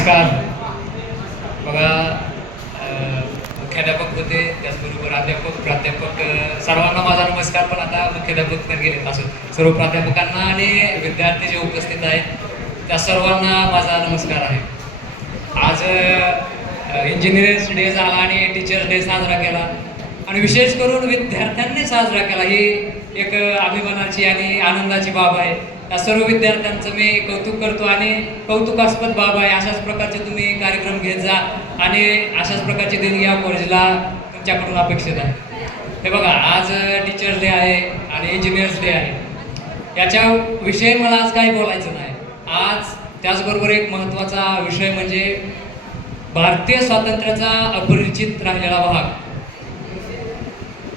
नमस्कार. बघा, मुख्याध्यापक होते, त्याचबरोबर अध्यापक, प्राध्यापक, सर्वांना माझा नमस्कार. पण आता मुख्याध्यापक तर गेले, असं सर्व प्राध्यापकांना आणि विद्यार्थी जे उपस्थित आहेत त्या सर्वांना माझा नमस्कार आहे. आज इंजिनियर्स डे झाला आणि टीचर्स डे साजरा केला आणि विशेष करून विद्यार्थ्यांनी साजरा केला. ही एक अभिमानाची आणि आनंदाची बाब आहे. त्या सर्व विद्यार्थ्यांचं मी कौतुक करतो आणि कौतुकास्पद बाब आहे. अशाच प्रकारचे तुम्ही कार्यक्रम घेत जा आणि अशाच प्रकारची देणगी या कॉलेजला तुमच्याकडून अपेक्षित आहे. हे बघा, आज टीचर्स डे आहे आणि इंजिनियर्स डे आहे. याच्याविषयी मला आज काही बोलायचं नाही. आज त्याचबरोबर एक महत्त्वाचा विषय म्हणजे भारतीय स्वातंत्र्याचा अपरिचित राहिलेला भाग.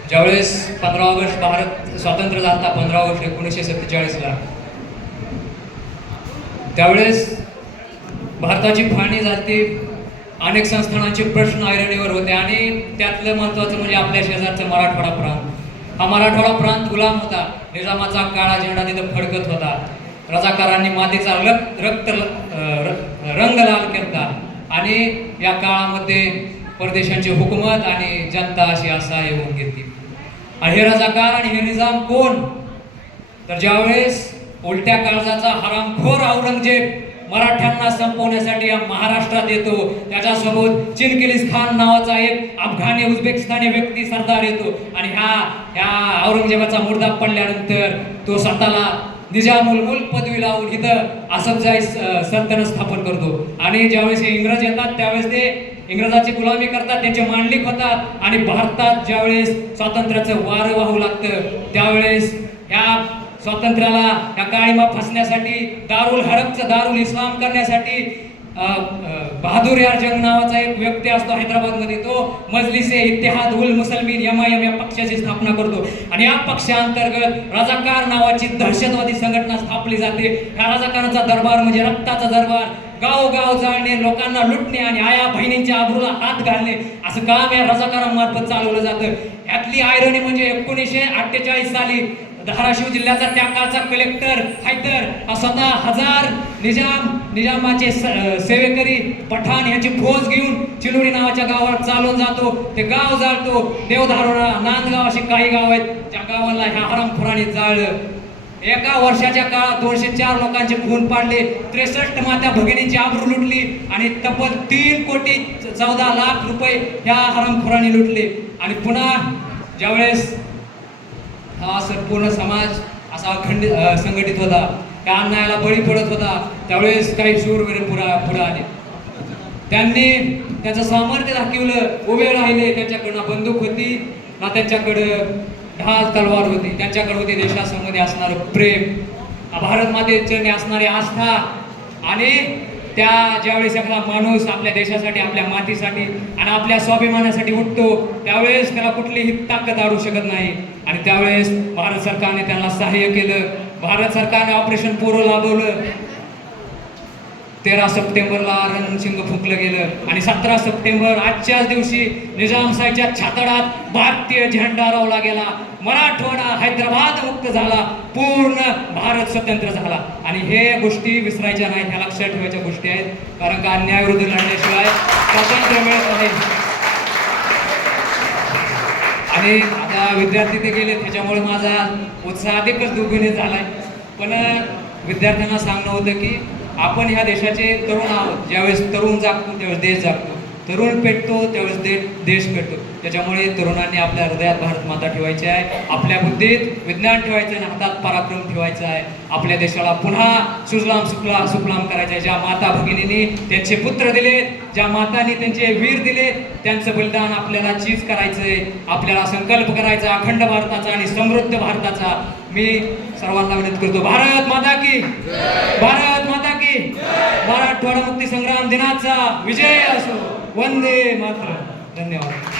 ज्यावेळेस 15 ऑगस्ट भारत स्वातंत्र्य झाला, 15 ऑगस्ट 1947ला, त्यावेळेस भारताची फाळणी झाली. अनेक संस्थानांचे प्रश्न ऐरणीवर होते आणि त्यातलं महत्त्वाचं म्हणजे आपल्या शेजारचा मराठवाडा प्रांत. हा मराठवाडा प्रांत गुलाम होता. निजामाचा काळा झेंडा तिथं फडकत होता. रजाकारांनी मातीचा रंग लाल केला आणि या काळामध्ये परदेशांची हुकूमत आणि जनता अशी असहाय्य होऊन घेतली. आणि हे रजाकार आणि हे निजाम कोण? तर ज्यावेळेस उलट्या काळजाचा हरामखोर औरंगजेब मराठ्यांना संपवण्यासाठी या महाराष्ट्रात येतो, त्याच्यासोबत चिनकिलीस खान नावाचा एक अफगाणी उझबेकिस्तानी व्यक्ती सरदार येतो आणि ह्या औरंगजेबाचा मुर्दा पडल्यानंतर तो स्वतःला निजामुल मुल्क पदवी लावून इथं असफजाही सल्तनत स्थापन करतो. आणि ज्यावेळेस हे इंग्रज येतात त्यावेळेस ते इंग्रजाची गुलामी करतात, त्यांचे मांडलिक होतात आणि भारतात ज्यावेळेस स्वातंत्र्याचं वारं वाहू लागतं त्यावेळेस ह्या स्वातंत्र्याला या काळीमा फसण्यासाठी दारुल इस्लाम करण्यासाठी बहादूर यार जंग नावाचा एक व्यक्ती असतो हैदराबादमध्ये. तो मजलिसे इत्तेहाद उल मुसलमीन MIM या पक्षाची स्थापना करतो आणि या पक्षांतर्गत रजाकार नावाची दहशतवादी संघटना स्थापली जाते. ह्या रजाकारांचा दरबार म्हणजे रक्ताचा दरबार. गाव जाळणे, लोकांना लुटणे आणि आया बहिणींच्या आबरूला हात घालणे असं काम या रजाकारांमार्फत चालवलं जातं. यातली आयरणी म्हणजे 1948 साली धाराशिव जिल्ह्याचा त्या काळचा कलेक्टर हैदर हा स्वतः 1000 निजामाचे सेवेकरी पठाण यांची फौज घेऊन चिलोडी नावाच्या गावात चालून जातो. ते गाव जाळतो. देवधारोळा, नांदगाव अशी काही गाव आहेत. त्या गावाला ह्या हरामखोरांनी जाळलं. एका वर्षाच्या काळात 204 लोकांचे खून पाडले, 63 माता भगिनींची आबरू लुटली आणि तब्बल 3,14,00,000 रुपये ह्या हरामखोरांनी लुटले. आणि पुन्हा ज्यावेळेस हा संपूर्ण समाज असा अखंड संघटित होता, त्या अन्यायाला बळी पडत होता, त्यावेळेस काही शूरवीर पुढे आले. त्यांनी त्याचं सामर्थ्य दाखवलं, उभे राहिले. त्यांच्याकडनं बंदूक होती ना, त्यांच्याकडं ढाल तलवार होती, त्यांच्याकडे होते देशासंबंधी असणारं प्रेम, भारत मातेची असणारी आस्था. आणि ज्यावेळेस एखादा माणूस आपल्या देशासाठी, आपल्या मातीसाठी आणि आपल्या स्वाभिमानासाठी उठतो त्यावेळेस त्याला कुठलीही ताकद अडू शकत नाही. आणि त्यावेळेस भारत सरकारने त्यांना सहाय्य केलं. भारत सरकारने ऑपरेशन पोरो राबवलं. 13 सप्टेंबरला रणशिंग फुंकलं गेलं आणि 17 सप्टेंबर आजच्याच दिवशी निजामशाहीच्या छातडात भारतीय झेंडा रोवला गेला. मराठवाडा हैदराबाद मुक्त झाला, पूर्ण भारत स्वतंत्र झाला. आणि हे गोष्टी विसरायच्या नाहीत, ह्या लक्षात ठेवायच्या गोष्टी आहेत. कारण का अन्यायाविरुद्ध लढण्याशिवाय स्वातंत्र्य मिळत नाही. आणि आता विद्यार्थी ते गेले त्याच्यामुळे माझा उत्साह अधिकच दुर्गुणित झालाय. पण विद्यार्थ्यांना सांगणं होतं की आपण ह्या देशाचे तरुण आहोत. ज्यावेळेस तरुण जागतो त्यावेळेस देश जागतो, तरुण पेटतो त्यावेळेस देश पेटतो. त्याच्यामुळे तरुणांनी आपल्या हृदयात भारत माता ठेवायची आहे, आपल्या बुद्धीत विज्ञान ठेवायचं आणि हातात पराक्रम ठेवायचा आहे. आपल्या देशाला पुन्हा सुफलाम करायचं आहे. ज्या माता भगिनींनी त्यांचे पुत्र दिलेत, ज्या मातांनी त्यांचे वीर दिलेत, त्यांचं बलिदान आपल्याला चीज करायचंय. आपल्याला संकल्प करायचा अखंड भारताचा आणि समृद्ध भारताचा. मी सर्वांना विनंती करतो, भारत माता की, भारत माता की. मराठवाडा मुक्ती संग्राम दिनाचा विजय असो. वंदे मातरम. धन्यवाद.